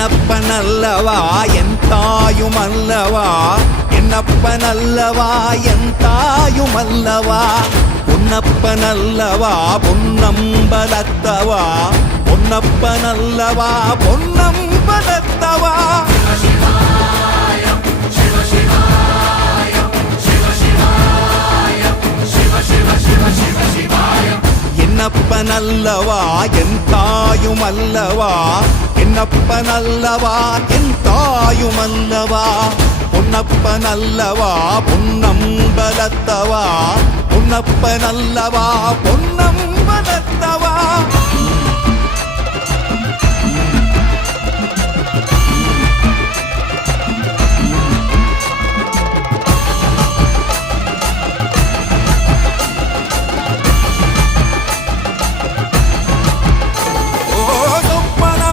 என்னப்பனல்லவா என் தாயுமல்லவா, என்னப்பனல்லவா என் தாயுமல்லவா, பொன்னப்பனல்லவா பொன்னம்பலத்தவா, பொன்னப்பனல்லவா பொன்னம்பலத்தவா. என்னப்பனல்லவா என் தாயுமல்லவா, என்னப்பனல்லவா என் தாயுமல்லவா, பொன்னப்பனல்லவா பொன்னம்பலத்தவா, பொன்னப்பனல்லவா பொன்னம்பலத்தவா.